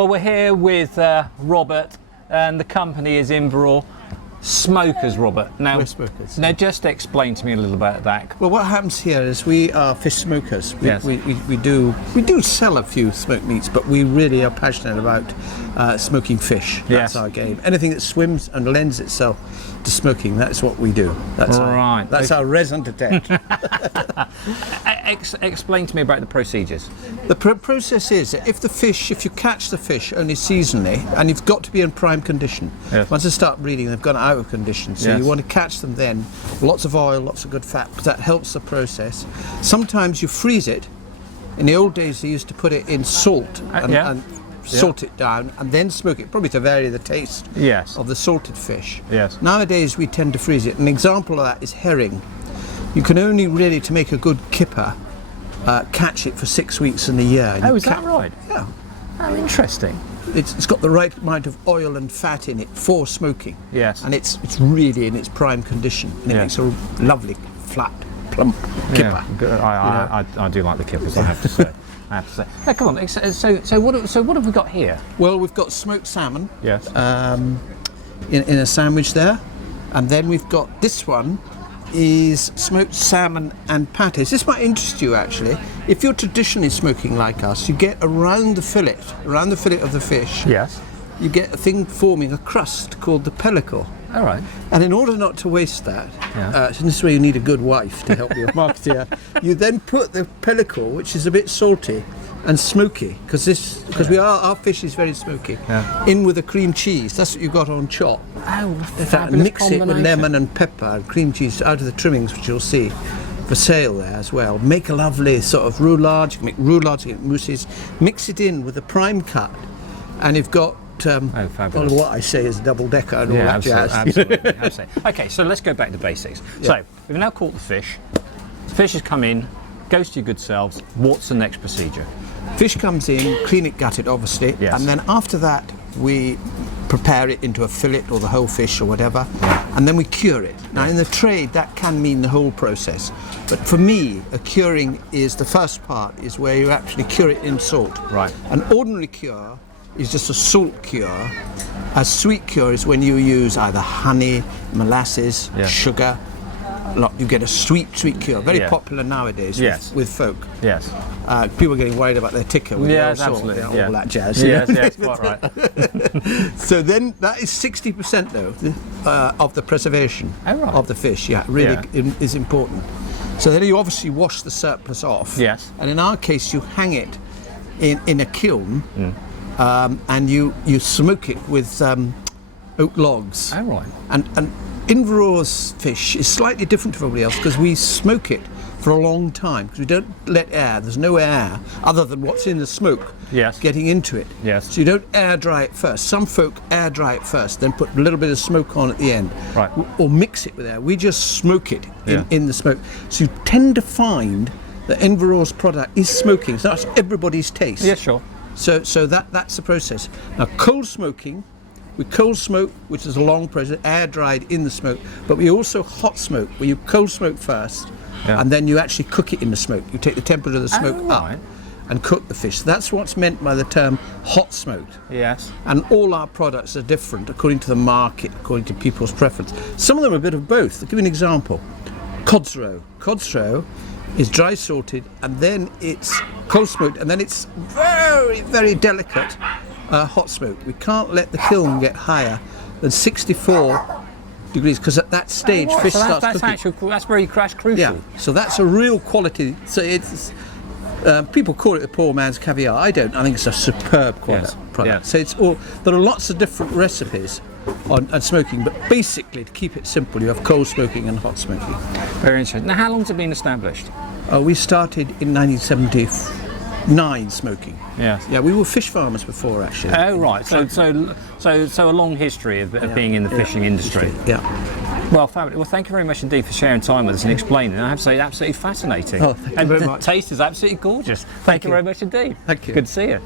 Well, we're here with Robert, and the company is Inverawe Smokers, Robert. We're smokers. Now, just explain to me a little about that. Well, what happens here is we are fish smokers. Yes. We do sell a few smoked meats, but we really are passionate about smoking fish. That's Yes. our game. Anything that swims and lends itself to smoking, that's what we do. That's Right. That's our raison d'être. Explain to me about the procedures. The process is that if you catch the fish only seasonally, and you've got to be in prime condition. Yes. Once they start breeding, they've gone out of condition. So Yes. you want to catch them then. Lots of oil, lots of good fat, because that helps the process. Sometimes you freeze it. In the old days, they used to put it in salt and salt it down and then smoke it, probably to vary the taste Yes. of the salted fish. Yes. Nowadays, we tend to freeze it. An example of that is herring. You can only really, to make a good kipper, catch it for 6 weeks in a year. And Oh, you is that right? Yeah. Oh, interesting. It's got the right amount of oil and fat in it for smoking. Yes. And it's really in its prime condition. And it Yeah. makes a lovely, flat, plump kipper. Yeah, I do like the kippers, I have to say. Now, come on. So what have we got here? Well, we've got smoked salmon Yes. in a sandwich there. And then we've got this one is smoked salmon and pates. This might interest you actually. If you're traditionally smoking like us, you get around the fillet of the fish, Yes. you get a thing forming, a crust called the pellicle. All right. And in order not to waste that, so this is where you need a good wife to help you market it. You then put the pellicle, which is a bit salty and smoky, because our fish is very smoky, in with a cream cheese. That's what you've got on chop. Oh, And mix it with lemon and pepper and cream cheese out of the trimmings, which you'll see for sale there as well. Make a lovely sort of roulade. You can make roulades, you can make mousses. Mix it in with a prime cut, and you've got fabulous. well, what I say is double decker and all that jazz. Absolutely. Okay, so let's go back to basics. Yeah. So we've now caught the fish. The fish has come in, goes to your good selves. What's the next procedure? Fish comes in, clean it, gut it obviously, Yes. and then after that we prepare it into a fillet or the whole fish or whatever, and then we cure it. Now in the trade that can mean the whole process, but for me a curing is the first part, is where you actually cure it in salt. Right. An ordinary cure is just a salt cure. A sweet cure is when you use either honey, molasses, sugar. You get a sweet cure, very popular nowadays with folk. Yes. People are getting worried about their ticker with absolutely. all that jazz. Yes, quite right. So then that is 60% though of the preservation of the fish. Yeah, really is important. So then you obviously wash the surplus off. Yes. And in our case, you hang it in a kiln, and you smoke it with oak logs. Oh, right. And Inverawe's fish is slightly different to everybody else because we smoke it for a long time, because we don't let air, there's no air other than what's in the smoke getting into it. Yes. So you don't air dry it first. Some folk air dry it first, then put a little bit of smoke on at the end. Right. Or mix it with air. We just smoke it in the smoke. So you tend to find that Inverawe's product is smoking. So that's everybody's taste. Yeah, sure. So that's the process. Now cold smoking, we cold smoke, which is a long process, air dried in the smoke, but we also hot smoke, where you cold smoke first, and then you actually cook it in the smoke. You take the temperature of the smoke up and cook the fish. That's what's meant by the term hot smoked. Yes. And all our products are different according to the market, according to people's preference. Some of them are a bit of both. I'll give you an example. Cod's roe. Cod's roe is dry salted, and then it's cold smoked, and then it's very, very delicate hot smoke. We can't let the kiln get higher than 64 degrees, because at that stage fish starts cooking. That's very crucial. Yeah, so that's a real quality. So it's people call it the poor man's caviar. I don't. I think it's a superb product. Yeah. So it's all. There are lots of different recipes on smoking, but basically to keep it simple, you have cold smoking and hot smoking. Very interesting. Now, how long has it been established? We started in 1979 smoking. Yes. Yeah, we were fish farmers before actually. Oh, right. So a long history of being in the fishing industry. Yeah. Well, fabulous. Well, thank you very much indeed for sharing time with us and explaining. I have to say, it's absolutely fascinating. Oh, thank you very much. The taste is absolutely gorgeous. Thank you very much indeed. Thank you. Good to see you.